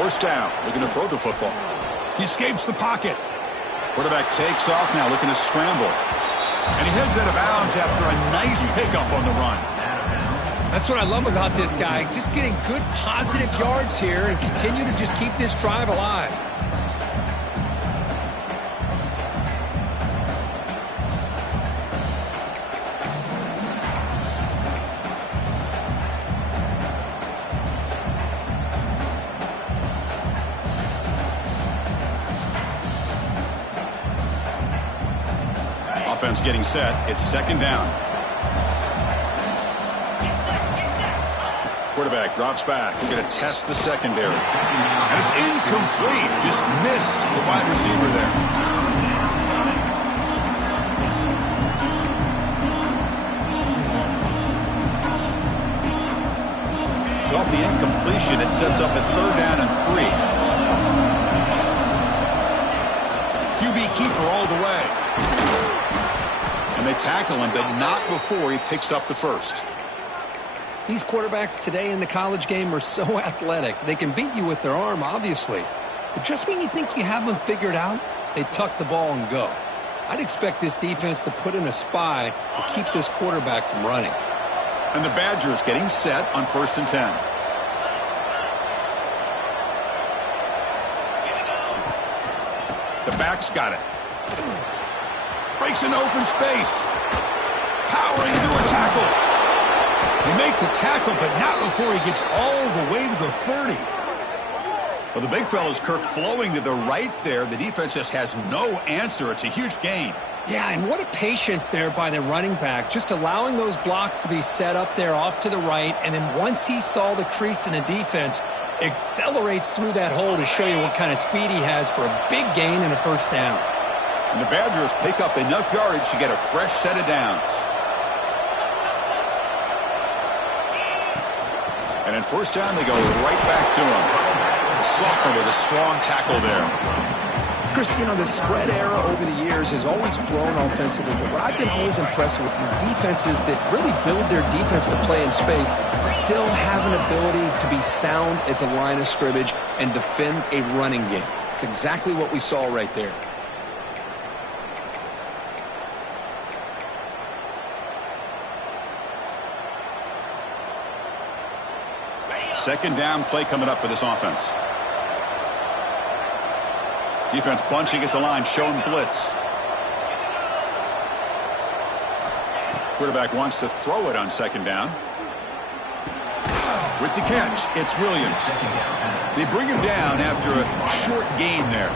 First down, looking to throw the football. He escapes the pocket. Quarterback takes off now, looking to scramble. And he heads out of bounds after a nice pickup on the run. That's what I love about this guy. Just getting good positive yards here and continue to just keep this drive alive. Offense getting set. It's second down. Quarterback drops back. We're going to test the secondary. And it's incomplete. Just missed the wide receiver there. So off the incompletion, it sets up a third down and 3. QB keeper all the way. And they tackle him, but not before he picks up the first. These quarterbacks today in the college game are so athletic. They can beat you with their arm, obviously. But just when you think you have them figured out, they tuck the ball and go. I'd expect this defense to put in a spy to keep this quarterback from running. And the Badgers getting set on 1st and 10. The back's got it. Breaks into open space. Powering through a tackle. They make the tackle, but not before he gets all the way to the 30. Well, the big fella's Kirk flowing to the right there. The defense just has no answer. It's a huge gain. Yeah, and what a patience there by the running back. Just allowing those blocks to be set up there off to the right. And then once he saw the crease in the defense, accelerates through that hole to show you what kind of speed he has for a big gain and a first down. And the Badgers pick up enough yardage to get a fresh set of downs. And in first down, they go right back to him. The sophomore with a strong tackle there. Chris, you know, the spread era over the years has always grown offensively, but what I've been always impressed with defenses that really build their defense to play in space still have an ability to be sound at the line of scrimmage and defend a running game. It's exactly what we saw right there. Second down play coming up for this offense. Defense bunching at the line, showing blitz. Quarterback wants to throw it on second down. With the catch, it's Williams. They bring him down after a short gain there.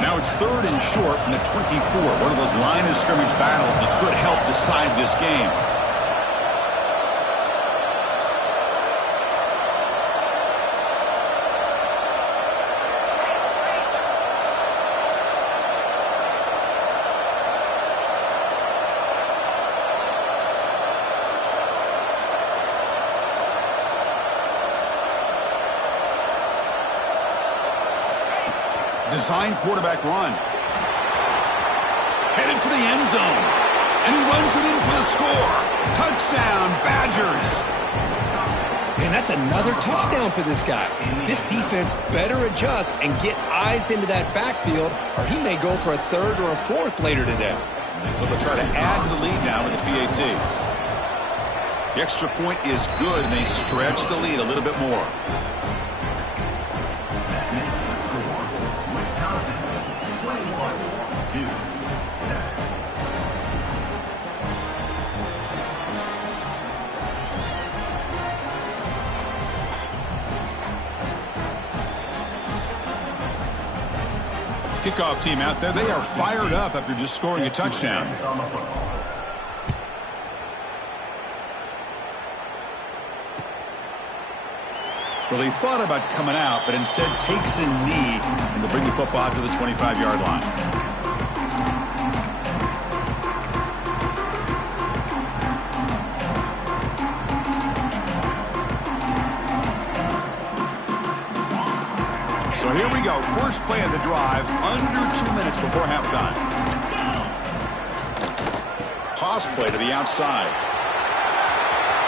Now it's third and short in the 24. One of those line of scrimmage battles that could help decide this game. Design quarterback run. Headed for the end zone. And he runs it in for the score. Touchdown, Badgers. Man, that's another touchdown for this guy. This defense better adjust and get eyes into that backfield, or he may go for a third or a fourth later today. So they'll try to add to the lead now with the PAT. The extra point is good, and they stretch the lead a little bit more. Kickoff team out there, they are fired up after just scoring a touchdown. Well, he thought about coming out, but instead takes a knee, and they'll bring the football to the 25-yard line. So here we go. First play of the drive, under 2 minutes before halftime. toss play to the outside.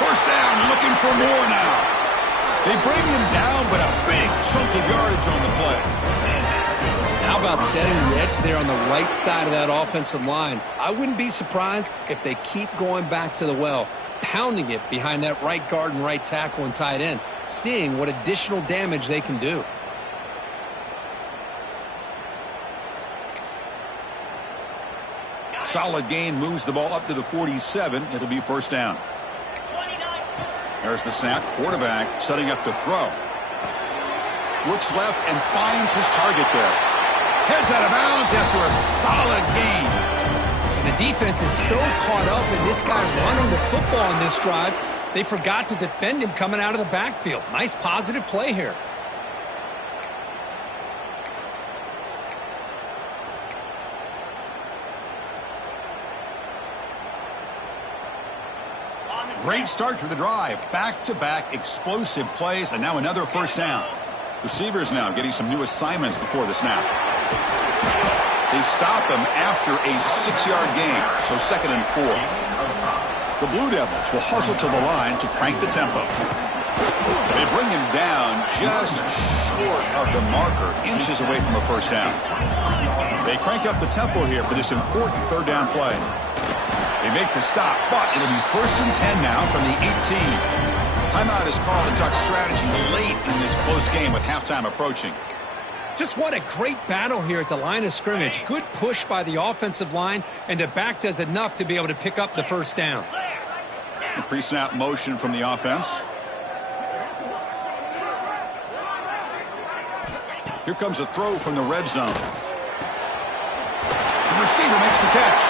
First down, looking for more now. They bring him down, but a big chunk of yardage on the play. How about setting the edge there on the right side of that offensive line? I wouldn't be surprised if they keep going back to the well, pounding it behind that right guard and right tackle and tight end, seeing what additional damage they can do. Solid gain, moves the ball up to the 47. It'll be first down. There's the snap. Quarterback setting up to throw. Looks left and finds his target there. Heads out of bounds after a solid gain. And the defense is so caught up in this guy running the football on this drive, they forgot to defend him coming out of the backfield. Nice positive play here. Great start to the drive. Back-to-back explosive plays, and now another first down. Receivers now getting some new assignments before the snap. They stop him after a 6-yard gain, so 2nd and 4. The Blue Devils will hustle to the line to crank the tempo. They bring him down just short of the marker, inches away from a first down. They crank up the tempo here for this important 3rd down play. They make the stop, but it'll be 1st and 10 now from the 18. Timeout is called in Duck strategy late in this close game with halftime approaching. Just what a great battle here at the line of scrimmage. Good push by the offensive line, and the back does enough to be able to pick up the first down. A pre-snap motion from the offense. Here comes a throw from the red zone. The receiver makes the catch.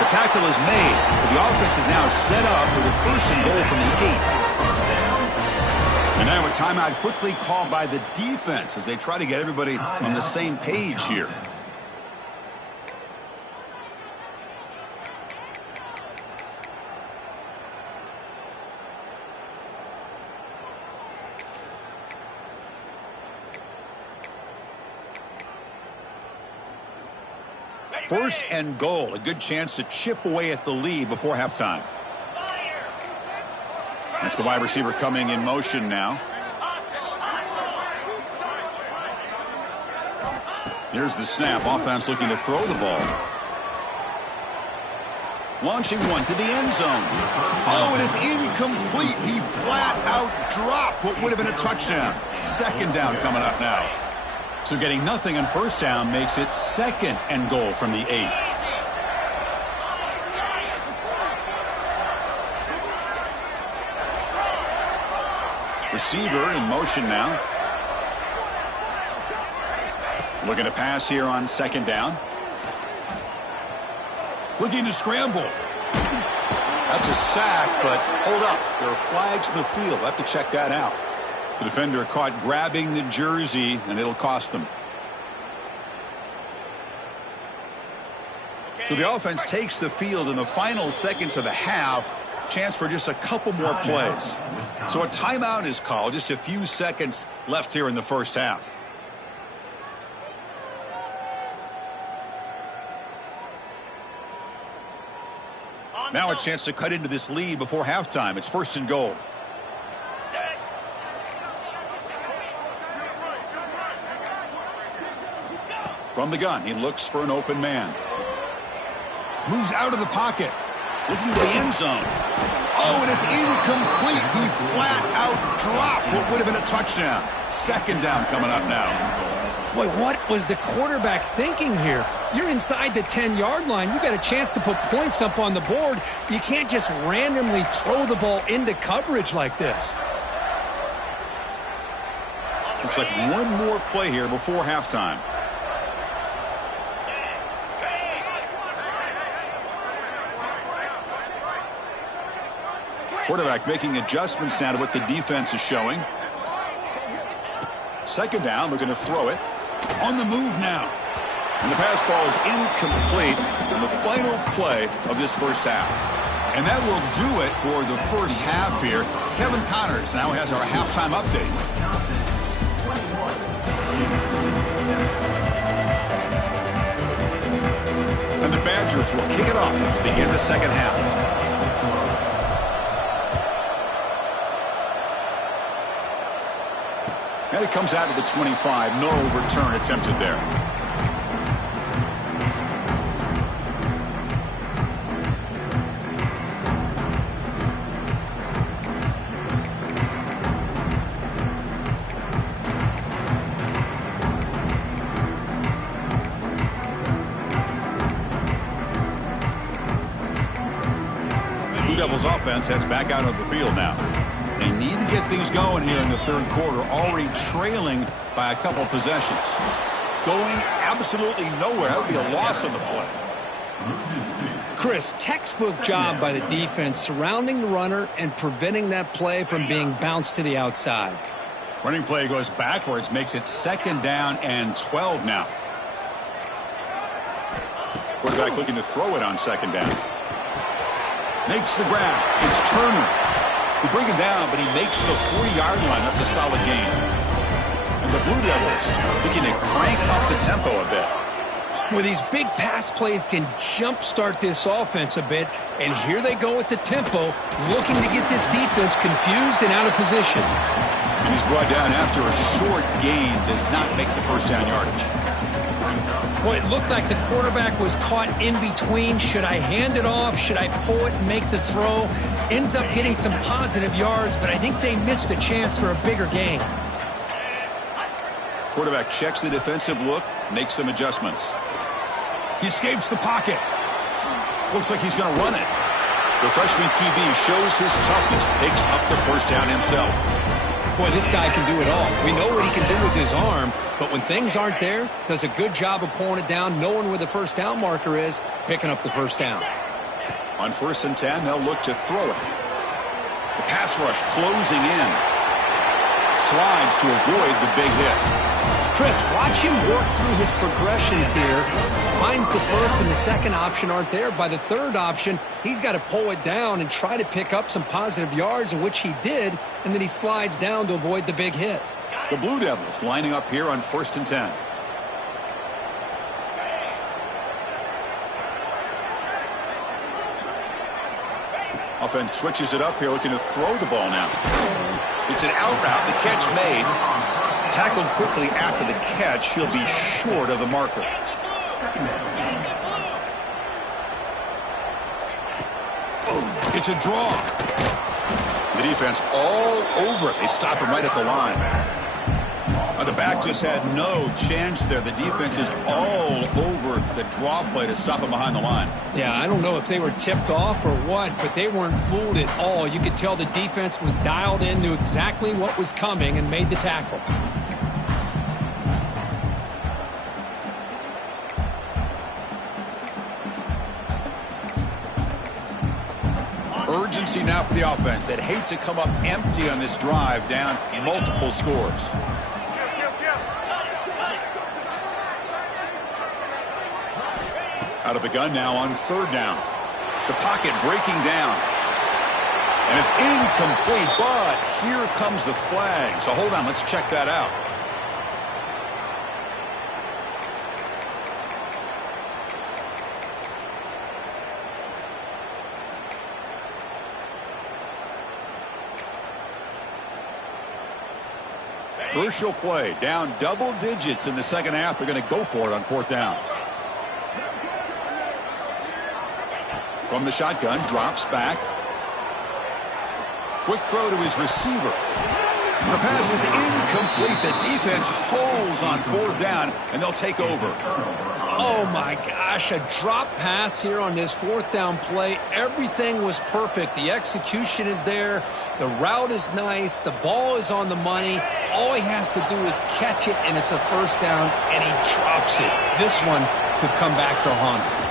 The tackle is made, but the offense is now set up with a 1st and goal from the 8. And now a timeout quickly called by the defense as they try to get everybody on the same page here. First and goal, a good chance to chip away at the lead before halftime. That's the wide receiver coming in motion now. Here's the snap. Offense looking to throw the ball. Launching one to the end zone. Oh, and it's incomplete. He flat out dropped what would have been a touchdown. 2nd down coming up now. So getting nothing on first down makes it 2nd and goal from the 8. Receiver in motion now. Looking to pass here on 2nd down. Looking to scramble. That's a sack, but hold up. There are flags in the field. We'll have to check that out. The defender caught grabbing the jersey, and it'll cost them. So the offense takes the field in the final seconds of the half. Chance for just a couple more plays. So a timeout is called. Just a few seconds left here in the first half. Now a chance to cut into this lead before halftime. It's 1st and goal. From the gun, he looks for an open man. Moves out of the pocket. Looking to the end zone. Oh, and it's incomplete. He flat out dropped what would have been a touchdown. 2nd down coming up now. Boy, what was the quarterback thinking here? You're inside the 10-yard line. You got a chance to put points up on the board. You can't just randomly throw the ball into coverage like this. Looks like one more play here before halftime. Quarterback making adjustments now to what the defense is showing. 2nd down, looking to throw it. On the move now. And the pass ball is incomplete in the final play of this first half. And that will do it for the first half here. Kevin Connors now has our halftime update. And the Badgers will kick it off to begin the second half. And it comes out of the 25. No return attempted there. Blue Devils offense heads back out of the field now. They need to get things going here in the third quarter, already trailing by a couple possessions. Going absolutely nowhere. That would be a loss on the play. Chris, textbook job by the defense surrounding the runner and preventing that play from being bounced to the outside. Running play goes backwards, makes it second down and 12 now. Quarterback looking to throw it on second down. Makes the grab. It's Turner. They bring him down, but he makes the 40-yard line. That's a solid gain. And the Blue Devils looking to crank up the tempo a bit. Well, these big pass plays can jumpstart this offense a bit, and here they go with the tempo, looking to get this defense confused and out of position. And he's brought down after a short gain, does not make the first down yardage. Well, it looked like the quarterback was caught in between. Should I hand it off? Should I pull it and make the throw? Ends up getting some positive yards, but I think they missed a chance for a bigger gain. Quarterback checks the defensive look, makes some adjustments. He escapes the pocket. Looks like he's going to run it. The freshman QB shows his toughness, picks up the first down himself. Boy, this guy can do it all. We know what he can do with his arm, but when things aren't there, does a good job of pulling it down, knowing where the first down marker is, picking up the first down. On 1st and 10, they'll look to throw it. The pass rush closing in. Slides to avoid the big hit. Chris, watch him work through his progressions here. Finds the first and the second option aren't there. By the third option, he's got to pull it down and try to pick up some positive yards, of which he did, and then he slides down to avoid the big hit. The Blue Devils lining up here on 1st and 10. Offense switches it up here, looking to throw the ball now. It's an out route, the catch made. Tackled quickly after the catch, he'll be short of the marker. It's a draw. The defense all over it. They stop him right at the line. The back just had no chance there. The defense is all over the draw play to stop him behind the line. Yeah, I don't know if they were tipped off or what, but they weren't fooled at all. You could tell the defense was dialed in, knew exactly what was coming, and made the tackle. Urgency now for the offense that hates to come up empty on this drive, down multiple scores. Out of the gun now on 3rd down. The pocket breaking down. And it's incomplete, but here comes the flag. So hold on, let's check that out. Crucial play, down double digits in the second half. They're going to go for it on 4th down. From the shotgun, drops back. Quick throw to his receiver. The pass is incomplete. The defense holds on 4th down, and they'll take over. Oh, my gosh, a drop pass here on this 4th down play. Everything was perfect. The execution is there. The route is nice. The ball is on the money. All he has to do is catch it, and it's a 1st down, and he drops it. This one could come back to haunt him.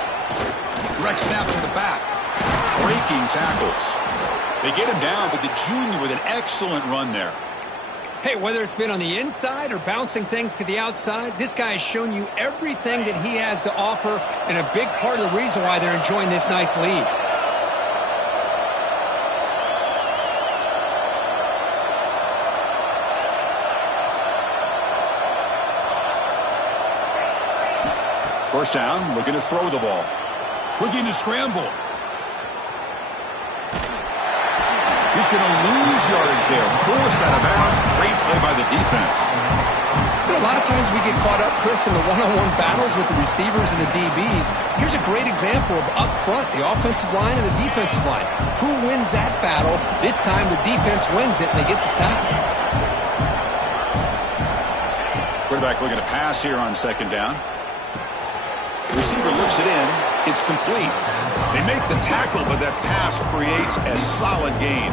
Direct snap to the back. Breaking tackles. They get him down, but the junior with an excellent run there. Hey, whether it's been on the inside or bouncing things to the outside, this guy has shown you everything that he has to offer, and a big part of the reason why they're enjoying this nice lead. First down, looking to throw the ball. Looking to scramble. He's going to lose yardage there. Forced out of bounds. Great play by the defense. A lot of times we get caught up, Chris, in the one-on-one battles with the receivers and the DBs. Here's a great example of up front, the offensive line and the defensive line. Who wins that battle? This time the defense wins it and they get the sack. Quarterback looking to pass here on second down. Receiver looks it in. It's complete. They make the tackle, but that pass creates a solid gain.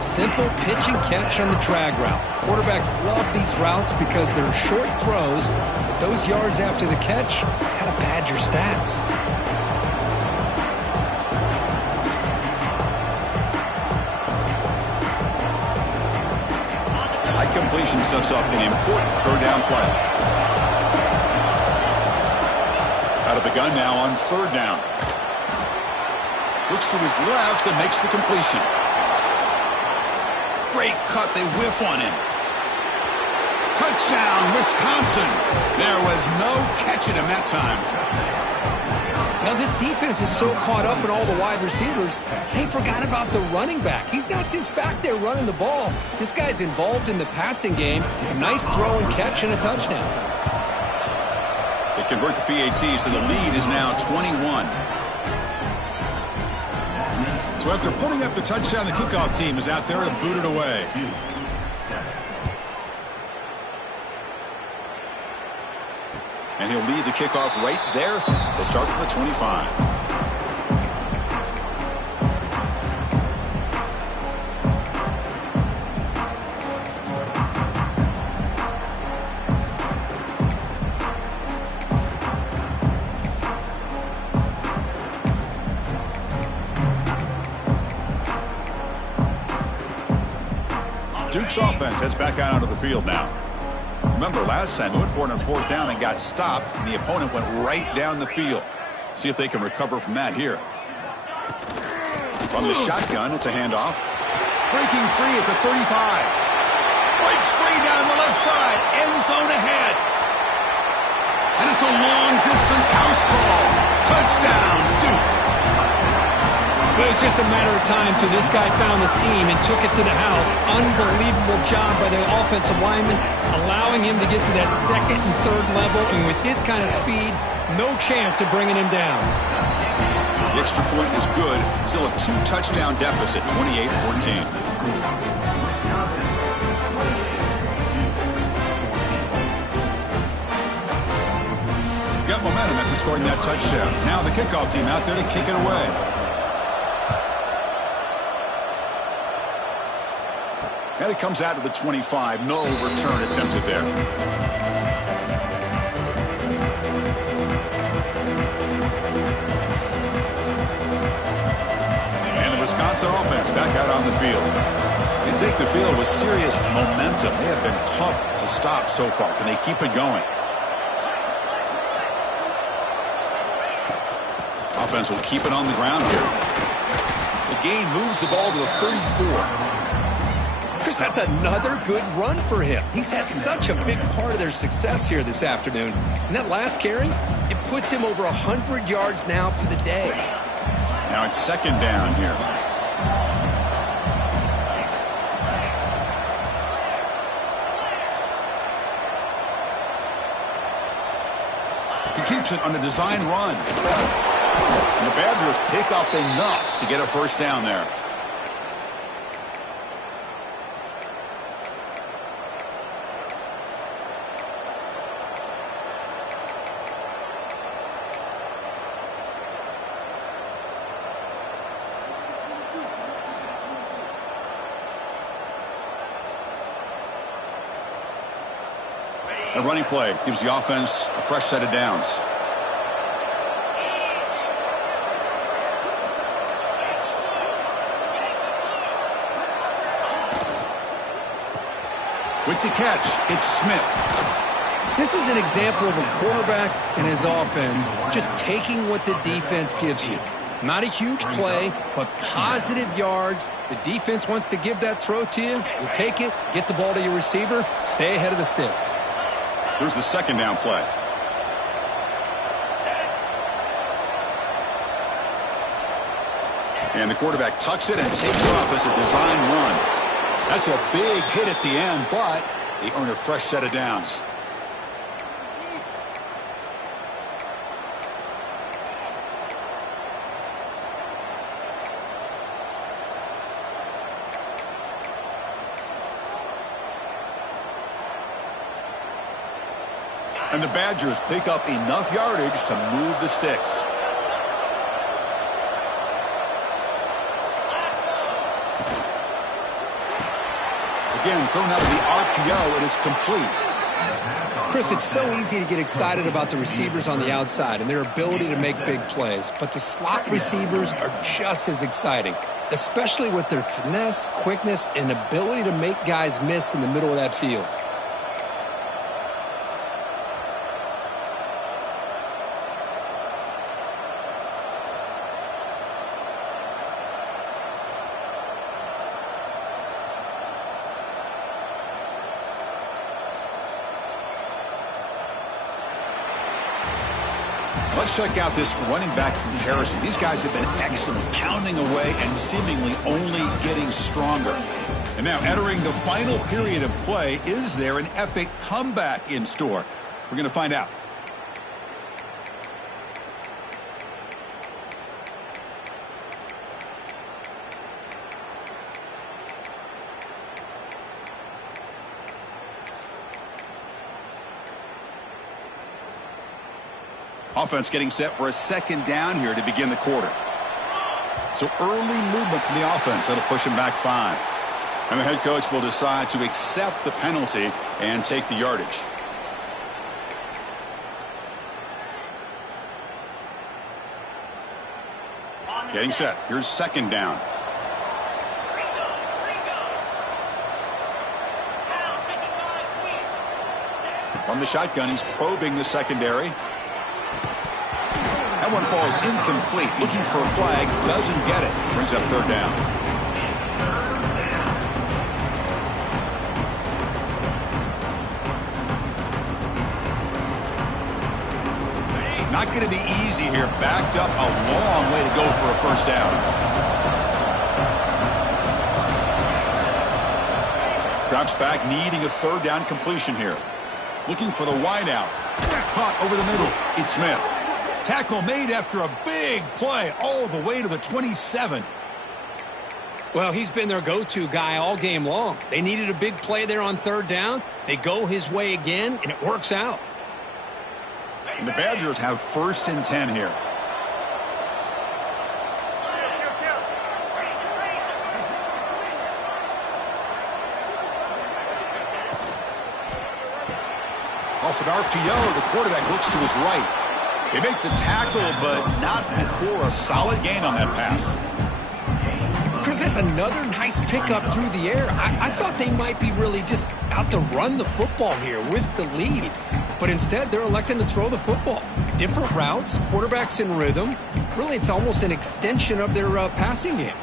Simple pitch and catch on the drag route. Quarterbacks love these routes because they're short throws, but those yards after the catch kind of pad your stats. High completion sets up an important third down play. Out of the gun now on third down. Looks to his left and makes the completion. Great cut. They whiff on him. Touchdown, Wisconsin. There was no catching him that time. Now this defense is so caught up in all the wide receivers, they forgot about the running back. He's not just back there running the ball. This guy's involved in the passing game. A nice throw and catch and a touchdown. They convert the PAT, so the lead is now 21. So after putting up the touchdown, the kickoff team is out there to boot it away. And he'll lead the kickoff right there. They'll start from the 25. Duke's offense heads back out onto the field now. Remember, last time they went for it on fourth down and got stopped, and the opponent went right down the field. See if they can recover from that here. From the shotgun, it's a handoff. Breaking free at the 35. Breaks free down the left side. End zone ahead. And it's a long-distance house call. Touchdown, Duke. It was just a matter of time till this guy found the seam and took it to the house. Unbelievable job by the offensive lineman, allowing him to get to that second and third level. And with his kind of speed, no chance of bringing him down. The extra point is good. Still a 2-touchdown deficit, 28-14. Got momentum after scoring that touchdown. Now the kickoff team out there to kick it away. And it comes out to the 25. No return attempted there. And the Wisconsin offense back out on the field. They take the field with serious momentum. They have been tough to stop so far. Can they keep it going? Offense will keep it on the ground here. The gain moves the ball to the 34. Chris, that's another good run for him. He's had such a big part of their success here this afternoon. And that last carry, it puts him over 100 yards now for the day. Now it's second down here. He keeps it on a design run. And the Badgers pick up enough to get a first down there. A running play gives the offense a fresh set of downs. With the catch, it's Smith. This is an example of a quarterback and his offense just taking what the defense gives you. Not a huge play, but positive yards. The defense wants to give that throw to you. You take it, get the ball to your receiver, stay ahead of the sticks. Here's the second down play. And the quarterback tucks it and takes off as a design run. That's a big hit at the end, but they earn a fresh set of downs. And the Badgers pick up enough yardage to move the sticks. Again, thrown out of the RPO, and it's complete. Chris, it's so easy to get excited about the receivers on the outside and their ability to make big plays, but the slot receivers are just as exciting, especially with their finesse, quickness, and ability to make guys miss in the middle of that field. Let's check out this running back comparison. These guys have been excellent, pounding away and seemingly only getting stronger. And now entering the final period of play, is there an epic comeback in store? We're going to find out. Offense getting set for a second down here to begin the quarter. So early movement from the offense. That'll push him back 5. And the head coach will decide to accept the penalty and take the yardage. Getting set. Here's second down. From the shotgun, he's probing the secondary. That one falls incomplete. Looking for a flag. Doesn't get it. Brings up third down. Not going to be easy here. Backed up a long way to go for a first down. Drops back, needing a third down completion here. Looking for the wide out. Caught over the middle. It's Smith. Tackle made after a big play all the way to the 27. Well, he's been their go-to guy all game long. They needed a big play there on third down. They go his way again, and it works out. And the Badgers have first and 10 here. Off an RPO, the quarterback looks to his right. They make the tackle, but not before a solid gain on that pass. Chris, that's another nice pickup through the air. I thought they might be really just out to run the football here with the lead. But instead, they're electing to throw the football. Different routes, quarterbacks in rhythm. Really, it's almost an extension of their passing game.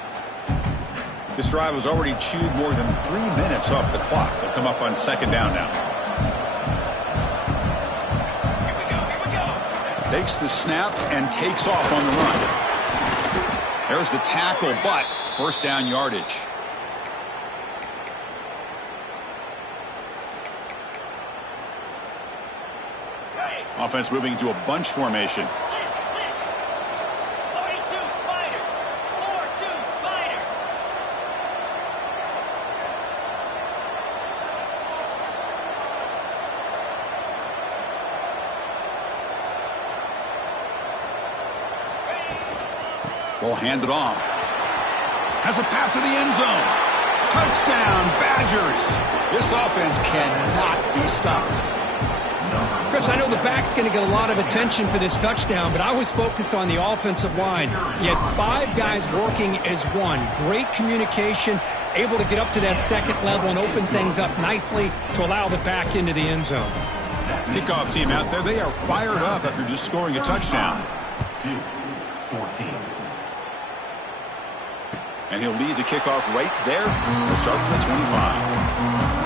This drive has already chewed more than 3 minutes off the clock. They'll come up on second down now. Takes the snap and takes off on the run. There's the tackle, but first down yardage. Offense moving into a bunch formation. Ball handed off. Has a path to the end zone. Touchdown, Badgers. This offense cannot be stopped. Chris, I know the back's going to get a lot of attention for this touchdown, but I was focused on the offensive line. You had 5 guys working as one. Great communication, able to get up to that second level and open things up nicely to allow the back into the end zone. Kickoff team out there. They are fired up after just scoring a touchdown. 14. And he'll lead the kickoff right there. He'll start from the 25.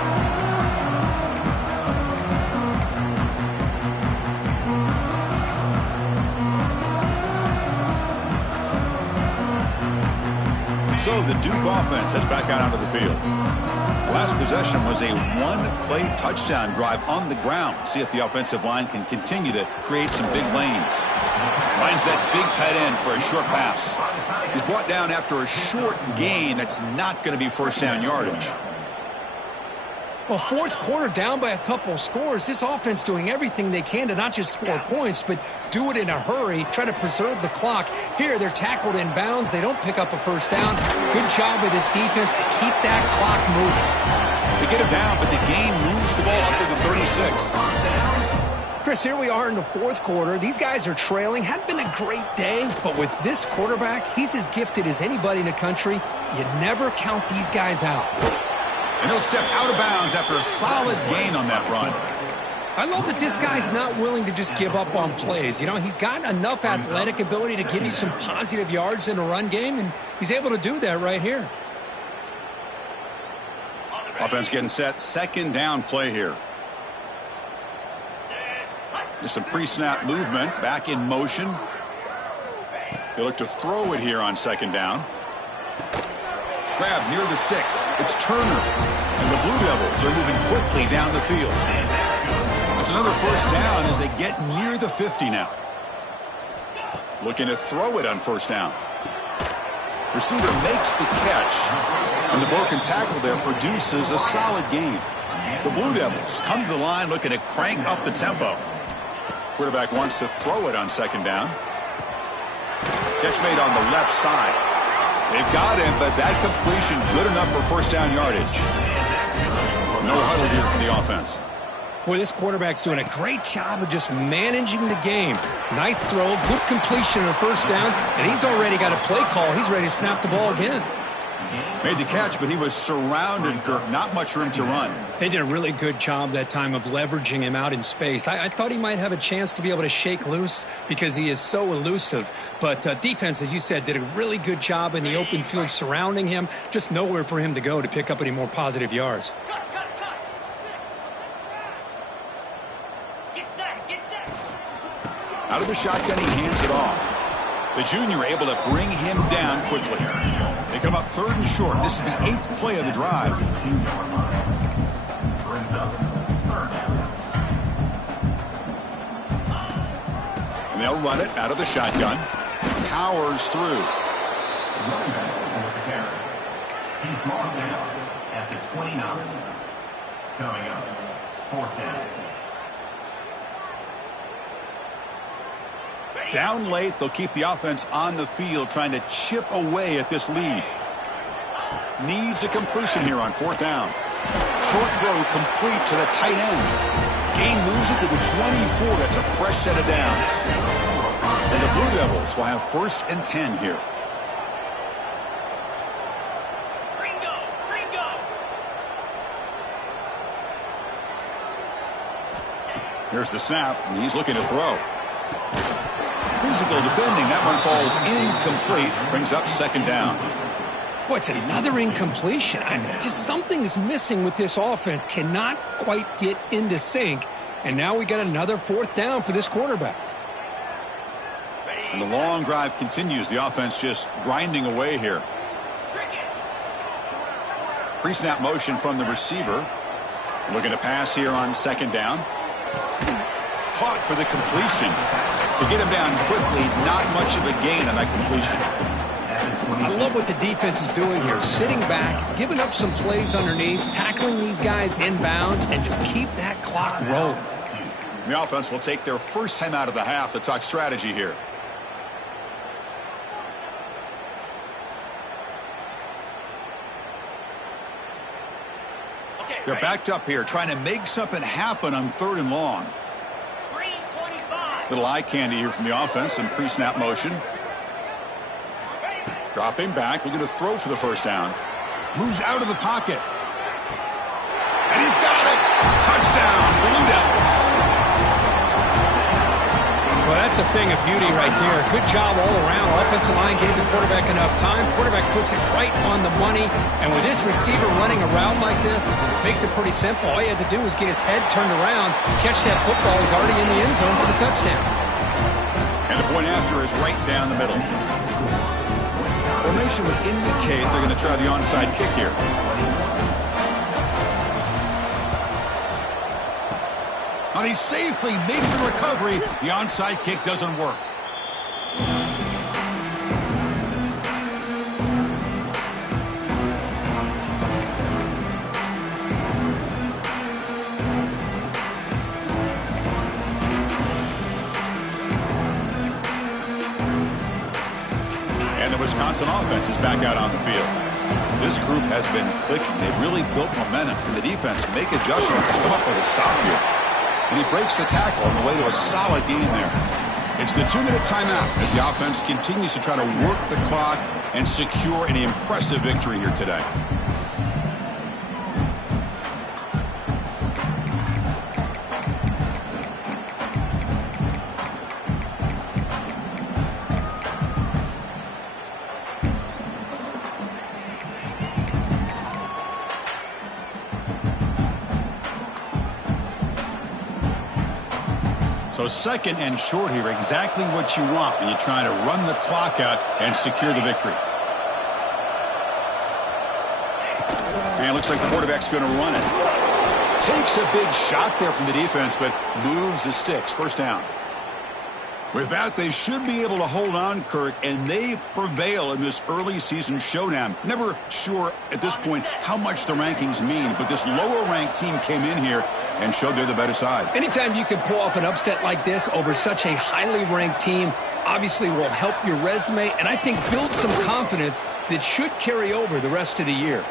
So the Duke offense heads back out onto the field. The last possession was a one-play touchdown drive on the ground. See if the offensive line can continue to create some big lanes. Finds that big tight end for a short pass. He's brought down after a short gain. That's not going to be first down yardage. Well, fourth quarter down by a couple scores. This offense doing everything they can to not just score points, but do it in a hurry, try to preserve the clock. Here, they're tackled in bounds. They don't pick up a first down. Good job with this defense to keep that clock moving. They get him down, but the gain moves the ball up to the 36. Chris, here we are in the fourth quarter. These guys are trailing. Hadn't been a great day, but with this quarterback, he's as gifted as anybody in the country. You never count these guys out. And he'll step out of bounds after a solid gain on that run. I love that this guy's not willing to just give up on plays. You know, he's got enough athletic ability to give you some positive yards in a run game, and he's able to do that right here. Offense getting set. Second down play here. Just some pre-snap movement. Back in motion. They look to throw it here on second down. Grab near the sticks. It's Turner. And the Blue Devils are moving quickly down the field. That's another first down as they get near the 50 now. Looking to throw it on first down. Receiver makes the catch. And the broken tackle there produces a solid gain. The Blue Devils come to the line looking to crank up the tempo. Quarterback wants to throw it on second down. Catch made on the left side. They've got him, but that completion good enough for first down yardage. No huddle here for the offense. Boy, this quarterback's doing a great job of just managing the game. Nice throw, good completion on a first down, and he's already got a play call. He's ready to snap the ball again. Made the catch, but he was surrounded, Kirk. Not much room to run. They did a really good job that time of leveraging him out in space. I thought he might have a chance to be able to shake loose because he is so elusive. But defense, as you said, did a really good job in the open field surrounding him. Just nowhere for him to go to pick up any more positive yards. Out of the shotgun, he hands it off. The junior able to bring him down quickly. They come up third and short. This is the 8th play of the drive. And they'll run it out of the shotgun. Powers through. He's marked down at the 29. Coming up, fourth down. Down late, they'll keep the offense on the field trying to chip away at this lead. Needs a completion here on fourth down. Short throw complete to the tight end. Gain moves it to the 24. That's a fresh set of downs. And the Blue Devils will have first and 10 here. Here's the snap, and he's looking to throw. Physical defending. That one falls incomplete. Brings up second down. Boy, it's another incompletion. I mean, it's just something is missing with this offense. Cannot quite get into sync. And now we got another fourth down for this quarterback. And the long drive continues. The offense just grinding away here. Pre-snap motion from the receiver. Looking to pass here on second down. Caught for the completion. To get him down quickly, not much of a gain on that completion. I love what the defense is doing here. Sitting back, giving up some plays underneath, tackling these guys inbounds, and just keep that clock rolling. The offense will take their first time out of the half to talk strategy here. They're backed up here, trying to make something happen on third and long. Little eye candy here from the offense, some pre-snap motion. Dropping back, looking to throw for the first down. Moves out of the pocket. And he's got it! Touchdown, Blue Devils! Well, that's a thing of beauty right there. Good job all around. Offensive line gave the quarterback enough time. Quarterback puts it right on the money. And with this receiver running around like this, makes it pretty simple. All you had to do was get his head turned around, catch that football. He's already in the end zone for the touchdown. And the point after is right down the middle. Formation formation would indicate they're going to try the onside kick here. Now he safely made the recovery. The onside kick doesn't work. And the Wisconsin offense is back out on the field. This group has been clicking. They've really built momentum. Can the defense make adjustments? Come up with a stop here. And he breaks the tackle on the way to a solid gain there. It's the 2-minute timeout as the offense continues to try to work the clock and secure an impressive victory here today. So second and short here, exactly what you want when you're trying to run the clock out and secure the victory. And it looks like the quarterback's going to run it. Takes a big shot there from the defense, but moves the sticks. First down. With that, they should be able to hold on, Kirk, and they prevail in this early season showdown. Never sure at this point how much the rankings mean, but this lower-ranked team came in here and showed they're the better side. Anytime you can pull off an upset like this over such a highly ranked team, obviously will help your resume, and I think build some confidence that should carry over the rest of the year.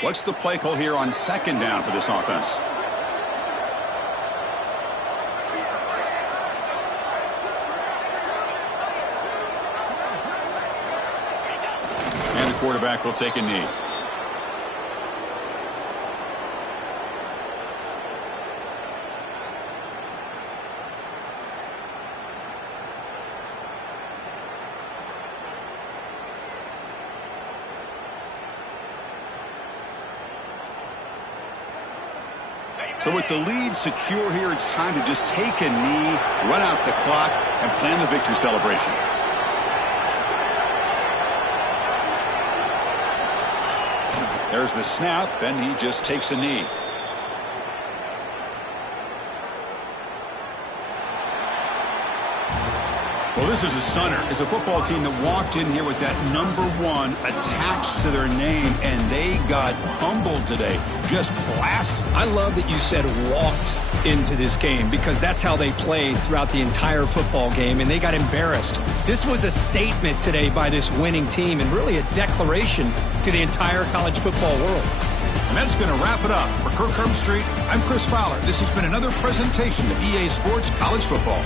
What's the play call here on second down for this offense? And the quarterback will take a knee. So with the lead secure here, it's time to just take a knee, run out the clock, and plan the victory celebration. There's the snap, and he just takes a knee. Well, this is a stunner. It's a football team that walked in here with that #1 attached to their name, and they got humbled today. Just blasted. I love that you said walked into this game because that's how they played throughout the entire football game, and they got embarrassed. This was a statement today by this winning team and really a declaration to the entire college football world. And that's going to wrap it up. For Kirk Herbstreit, I'm Chris Fowler. This has been another presentation of EA Sports College Football.